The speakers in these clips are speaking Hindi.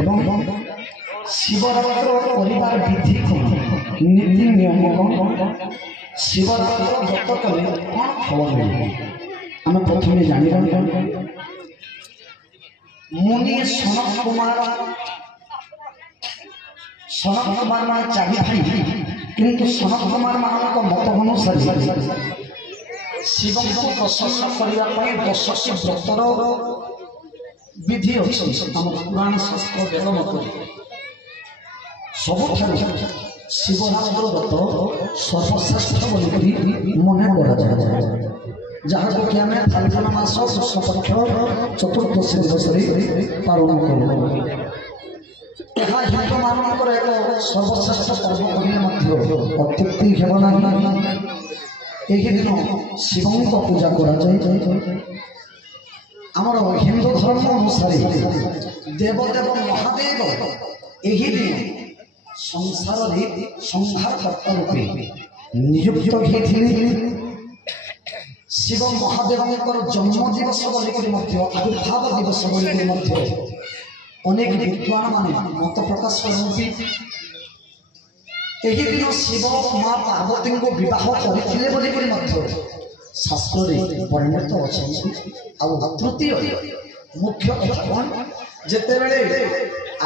এবং শিবরাত্র করিবার বিধি নীতি নিয়ম শিবরাত্র ব্রত কলে কোন ফল মিলে আমি প্রথমে জানিবা মুনি সনক কুমার মানে চারি ভাই কিন্তু সনক কুমার ମାନଙ୍କ মত অনুসারে শিবଙ୍କୁ ପ୍ରସନ୍ନ କରିବା ପାଇଁ 10ଟି ବ୍ରତର ବିଧି ଅଛି ଆମ ପୁରାଣ ଶାସ୍ତ୍ର ବେଦ ମତରେ। ସବୁଠାରୁ ଶିବରାତ୍ର ବ୍ରତ ସର୍ବଶ୍ରେଷ୍ଠ ବୋଲିକରି ମନେ କରାଯାଏ, ଯାହାକୁ କି ଆମେ ଫାଲ୍ଗୁନ ମାସ କୃଷ୍ଣପକ୍ଷ ଚତୁର୍ଦ୍ଦଶୀ ଦିବସରେ ପାଳନ କରୁ। ଏହା ହିନ୍ଦୁମାନଙ୍କର ଏକ ସର୍ବଶ୍ରେଷ୍ଠ ପର୍ବ କହିଲେ ମଧ୍ୟ ଅତ୍ୟୁକ୍ତି ହେବ ନାହିଁ। ଏହି ଦିନ ଶିବଙ୍କ ପୂଜା କରାଯାଏ। ଆମର ହିନ୍ଦୁ ଧର୍ମ ଅନୁସାରେ ଦେବଦେବ ମହାଦେବ ଏହି ଦିନ ସଂସାରରେ ସଂହାରକର୍ତ୍ତା ରୂପେ ନିଯୁକ୍ତ ହୋଇଥିଲେ। ଶିବ ମହାଦେବଙ୍କର ଜନ୍ମ ଦିବସ ବୋଲିକରି ମଧ୍ୟ ଆବିର୍ଭାବ ଦିବସ ବୋଲିକରି ମଧ୍ୟ ଅନେକ ବିଦ୍ୱାନ ମାନେ ମତ ପ୍ରକାଶ କରନ୍ତି। ଏହି ଦିନ ଶିବ ମା ପାର୍ବତୀଙ୍କୁ ବିବାହ କରିଥିଲେ ବୋଲିକରି ମଧ୍ୟ ଶାସ୍ତ୍ରରେ ପରିଣତ ଅଛନ୍ତି। ଆଉ ତୃତୀୟ ମୁଖ୍ୟ କଥା କ'ଣ, ଯେତେବେଳେ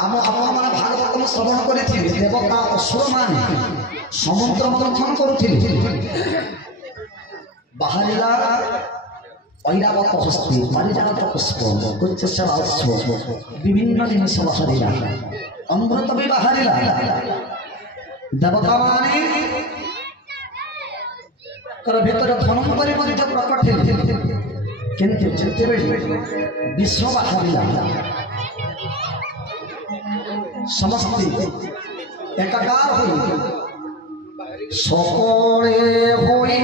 ଆପଣମାନେ ଭାଗବତ ଶ୍ରବଣ କରିଥିବେ ଦେବତା ଅସୁରମାନେ ସମୁଦ୍ର ମନ୍ଥନ କରୁଥିଲେ, ବାହାରିଲା ଐରାବତ ହସ୍ତି ପାରିଜାତ ପୁଷ୍ପ ବିଭିନ୍ନ ଜିନିଷ ବାହାରିଲା, ଅମୃତ ବି ବାହାରିଲା। ଦେବତାମାନେ ଭିତରେ ଧନୁପରି ମଧ୍ୟ ପ୍ରକଟ ହେଲେ, କିନ୍ତୁ ଯେତେବେଳେ ବିଷ ବାହାରିଲା ସମସ୍ତେ ଏକାକାର ହୋଇ সকলে ହୋଇ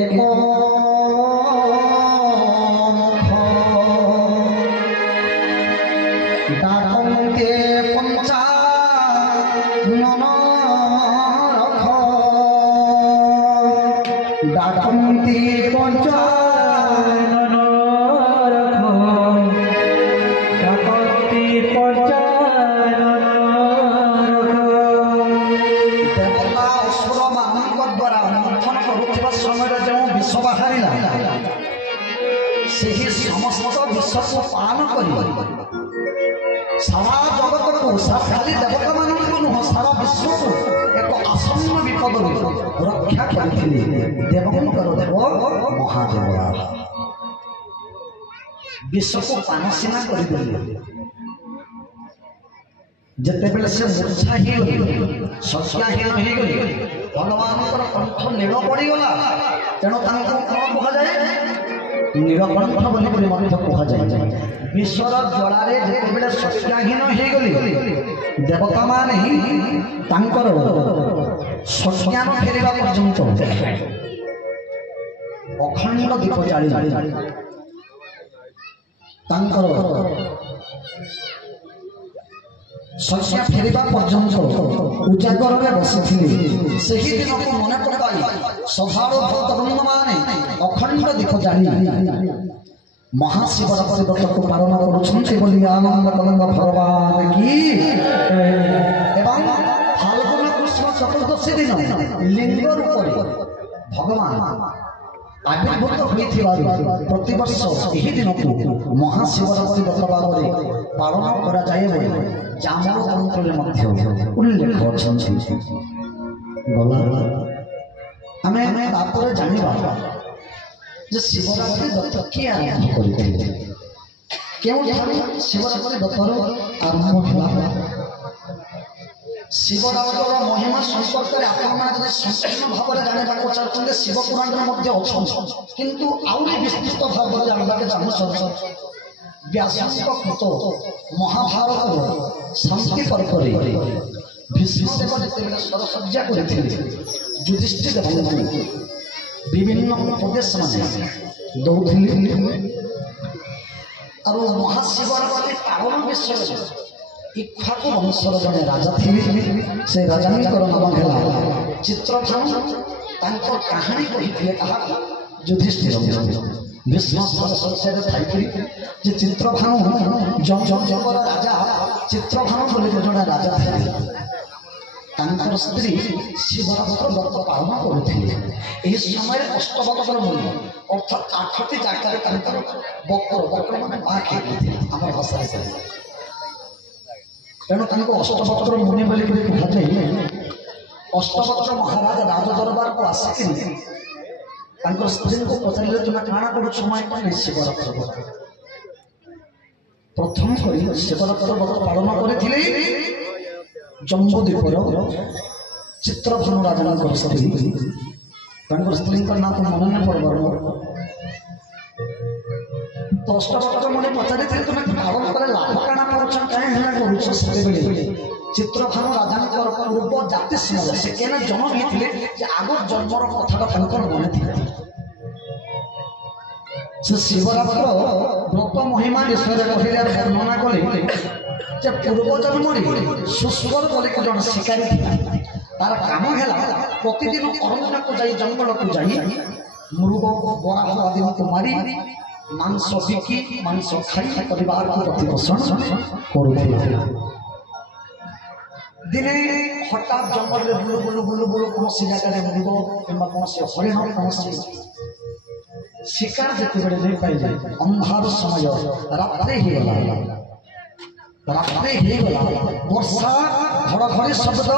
ଏକ ডাকন্তে পঞ্চানন রখ ডাকন্তে পঞ্চানন রখ ডাকন্তে পঞ্চানন রখ। দেবতা অসুর ମାନଙ୍କ ଦ୍ୱାରା ମନ୍ଥନ କରୁଥିବା ସମୟରେ ଯେଉଁ ବିଷ ବାହାରିଲା, ସେହି ସମସ୍ତ ବିଷକୁ ପାନ କରି ସାରା ଜଗତକୁ, ଖାଲି ଦେବତା ମାନଙ୍କୁ ନୁହଁ ସାରା ବିଶ୍ୱକୁ ଏକ ଆସନ୍ନ ବିପଦରୁ ରକ୍ଷା କରିଥିଲେ ଦେବଙ୍କର ଦେବ ମହାଦେବ। ବିଶ୍ୱକୁ ପାନ ସିନା କରିଦେଲେ, ଯେତେବେଳେ ସେ ମୂର୍ଚ୍ଛା ହେଇଗଲେ, ଶଯ୍ୟାହୀନ ହେଇଗଲେ, ଭଗବାନଙ୍କର କଣ୍ଠ ନୀଳ ପଡ଼ିଗଲା। ତେଣୁ ତାଙ୍କୁ କ'ଣ କୁହାଯାଏ? ନୀଳକଣ୍ଠ ବୋଲି ମଧ୍ୟ କୁହାଯାଏ। ବିଶ୍ୱର ଜ୍ୱାଳାରେ ଯେତେବେଳେ ଶଯ୍ୟାହୀନ ହେଇଗଲେ, ଦେବତାମାନେ ତାଙ୍କର ସଜ୍ଞାନ ଫେରିବା ପର୍ଯ୍ୟନ୍ତ ଅଖଣ୍ଡ ଦୀପ ଜାଳି ତାଙ୍କର ଶଯ୍ୟା ଫେରିବା ପର୍ଯ୍ୟନ୍ତ ଉଜାଗରରେ ବସିଥିଲେ। ସେହି ଦିନକୁ ମନେ ପକାଇ ସଭାର ଭକ୍ତବୃନ୍ଦମାନେ ଅଖଣ୍ଡ ଦୀପ ଜାଳି ମହାଶିବରାତ୍ରି ବ୍ରତକୁ ପାଳନ କରୁଛନ୍ତି ବୋଲି ଆନନ୍ଦ କଲଙ୍କ ଭଗବାନ କି। ଏବଂ ଫାଲ୍ଗୁନ କୃଷ୍ଣ ଚତୁର୍ଦ୍ଦଶୀ ଦିନ ଲିଙ୍ଗ ରୂପରେ ଭଗବାନ ଆବିର୍ଭୂତ ହୋଇଥିବାରୁ ପ୍ରତିବର୍ଷ ଏହି ଦିନକୁ ମହାଶିବରାତ୍ରି ବ୍ରତ ଭାବରେ ପାଳନ କରାଯାଏ ବୋଲି ଜାମଳ ତନ୍ତ୍ରରେ ମଧ୍ୟ ଉଲ୍ଲେଖ ଅଛନ୍ତି। ଆମେ ତାପରେ ଜାଣିବା যে শিবরাত্রি ব্রত কিଏ ଆରମ୍ଭ କରିଥିଲେ, କେଉଁଠାରୁ ଶିବରାତ୍ରି ବ୍ରତର ଆରମ୍ଭ ହେଲା। ଶିବରାତ୍ରିର ମହିମା ସମ୍ପର୍କରେ ଆପଣମାନେ ଯଦି ସମ୍ପୂର୍ଣ୍ଣ ଭାବରେ ଜାଣିବାକୁ ଚାହୁଁଛନ୍ତି, ଶିବ ପୁରାଣରେ ମଧ୍ୟ ଅଛନ୍ତି, କିନ୍ତୁ ଆହୁରି ବିସ୍ତୃତ ଭାବରେ ଜାଣିବାକୁ ଚାହୁଁଛନ୍ତି ବ୍ୟାସଙ୍କ କୃତ ମହାଭାରତର ଶାନ୍ତି ପର୍ବରେ ଭୀଷ୍ମଦେବ ଯେତେବେଳେ ସରସଜ୍ଜା କରିଥିଲେ ଯୁଧିଷ୍ଠିର ଦେବଙ୍କୁ বিভিন্ন উপদেশ মানে দৌଥିଲେ। আর মহাশিবরাত্রি পালন বিষয়ে ইক্ষ্বাকু বংশর জনে রাজা ଥିଲେ। ସେ ରାଜାଙ୍କର ନାମ ହେଲା ଚିତ୍ରଭାନୁ। ତାଙ୍କ କାହାଣୀ କହିଥିଲେ କାହାକୁ? ଯୁଧିଷ୍ଠିର। भीष्म जे चित्रभानु जंगल राजा चित्रभानु बोले जड़े राजा स्त्री शिवरात्र व्रत पालन कर समय अष्टवक्र मुनि अर्थात 8टी जगह वक्र मान बाघ आम भाषा तेणु अष्टवक्र मुनि बोल कहुए अष्टवक्र महाराज राज दरबार को आसिक स्त्री को पचारे तुम्हें काण कर शिवरात्र व्रत प्रथम कर शिवरात्र व्रत पालन करते जम्बूद्वीपर चित्रभानु राजा स्त्री ना तो मन नहीं पड़बार तो अष्टवक्र मुनि पचारे तुम्हें पालन कर लाभ काण कर चित्रभानु राजा पूर्व जाति समय से जन्म होते आग जन्मर कथा मन थी से शिवरात्र व्रत महिमा विषय कहले वर्णना कले पूर्व जन्म सुस्वर बोलिक जन शिकारी तार काम है प्रतिदिन अरण्य को जाई जंगल को जाई मृग बराह आदि को मारी मांस बिकी मांस खाई परिवार को प्रतिपोषण करुथिले दिने हठात जंगल में बुलु बुलु बुलु बुलु कौन जगह मृग कि कौन हरिण कौन शिकार जिते नहीं पाई जाए अंधार समय रात्रे ही वर्षा घड़घड़ी शब्द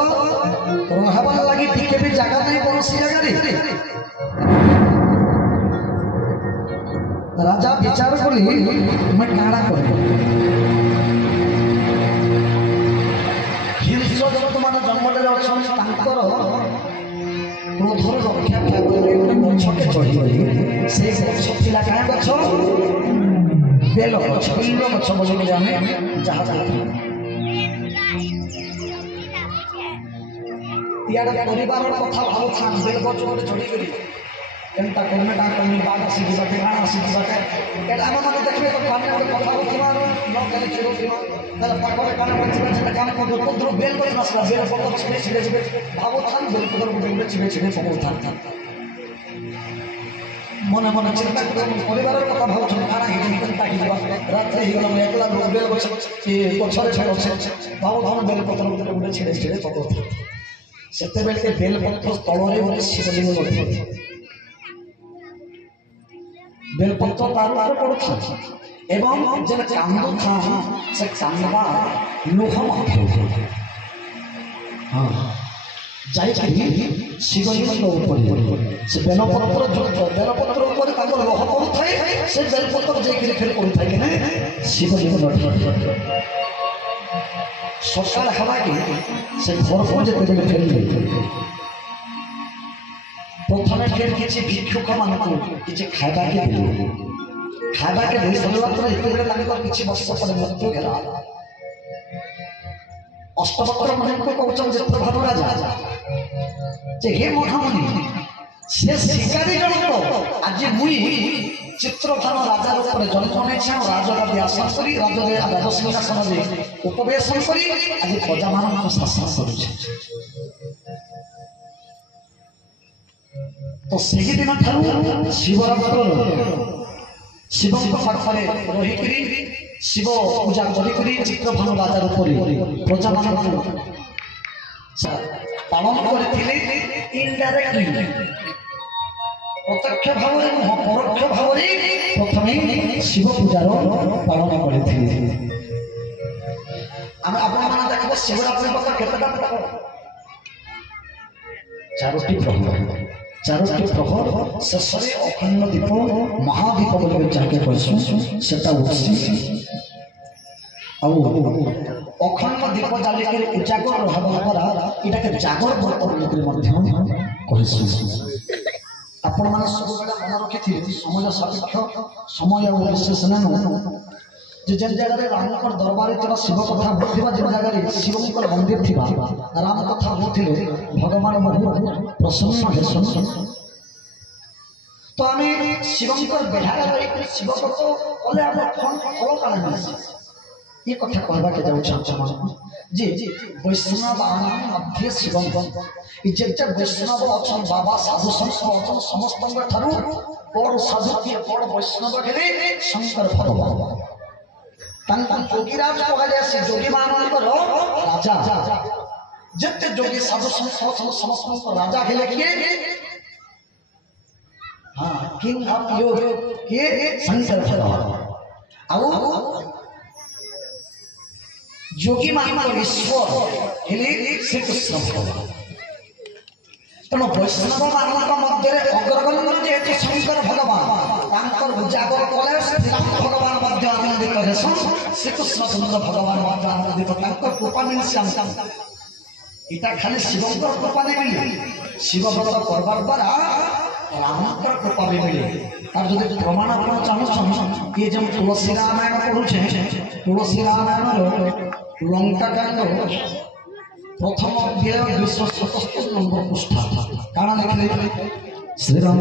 रहबार लगी टिके भी जगह नहीं कौन जगह राजा विचार कली मैं काड़ा कर हिंस जगत मान जंगल क्रोधर रक्षा गछके चढ़ी से गछला क्या गछ बेल गछ बेल गछ बोली आम जहाँ इे परिवार कथा भावुथा बेल गछ गोटे चढ़ी एंता कर्मे कमी बाघ आसिके काण आसिके आम मैंने देखिए तो पानी कथा होगा न कले चुरुवा पाखे कान बचे कान को बेल गछ नसला बेल पत्र छिड़े छिड़े छिड़े भावुथान बेल पत्र गोटे गोटे छिड़े छिड़े पकाउथान मन मन चिंता कर परिवार कथा भावुन काण रात्रि एकला बेल गछ गछरे छे भावुथान बेल पत्र गोटे गोटे छिड़े छिड़े पकाउथान से बेल पत्र तलरे गोटे शिवलिंग गठे बेलपत्र तार पड़ता एवं जब चांद था से चांदा लोह हाँ जाई शिवलिंग ऊपर से बेलपत्र बेलपत्र ऊपर लोह पड़े से बेलपत्र जाइए फिर पड़ता है कि शिवलिंग सकाल हवा कि से घर को जिते फेर प्रथम फिर किसी भिक्षुक मान कि खावा के दे सरला किसी वर्ष पर मृत्यु है अष्टवक्र मुनि को कहते चित्रभानु राजा हे महामुनि से शिकारी जनक आज मुई चित्रभानु राजा रूप में जन्म नहीं राजगादी आसन कर राजसिंहासन उपवेशन कर आज प्रजा मान शासन कर तो सही दिन ठारू शिवरात्र शिव पाखे रही शिव पूजा कर चित्रभानु राजा रूप प्रजा मान पालन करते इनडायरेक्टली प्रत्यक्ष भाव परोक्ष भाव प्रथम शिव पूजार पालन करते आप शिवरात्रि केतटा चारोटी प्रहर शेष अखंड दीप महादीप बोले जहाँके कहूँ से अखंड दीप जालिक उजागर रहा यहाँ के जागर व्रत बोलिक आपण मैंने सब मन रखी समय सापेक्ष समय विशेष नहीं जे जगह राम दरबार थी शिव कथा होता जो जगह शिव मंदिर थी राम कथा होते भगवान बहु प्रसन्न हेसन तो आम शिव बेढ़ा शिव व्रत कले फल काण ये कथा कहवा के जाऊँ जे वैष्णव मध्य शिव जे वैष्णव अच्छा बाबा साधु संत अच्छा समस्त बड़ साधु किए बड़ वैष्णव हेले शंकर भगवान जोगीराज कहुए जोगी मानकर राजा जिते जोगी साधु संत समस्त राजा हेले किए हाँ किंग ऑफ योग किए शंकर भगवान आउ जोगी मान ईश्वर श्री कृष्ण भगवान तेणु वैष्णव मान मध्य अग्रगण्य जेहेतु शंकर भगवान उजागर कले श्रीराम भगवान आनंदित हेसन श्रीकृष्ण चंद्र भगवान आनंदित कृपा मिलसी इटा खाली शिवंकर कृपा नहीं मिले शिव व्रत करवार द्वारा रामकर कृपा भी मिले तार जो प्रमाण आप चाहूँ ये जब तुलसी रामायण पढ़ुचे तुलसी रामायण लंका कांड प्रथम अध्याय 277 नंबर पृष्ठ काना लिखले श्रीराम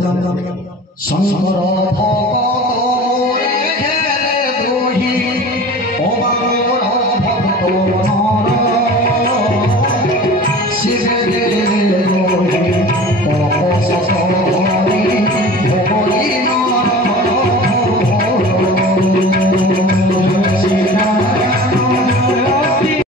शंकर भगत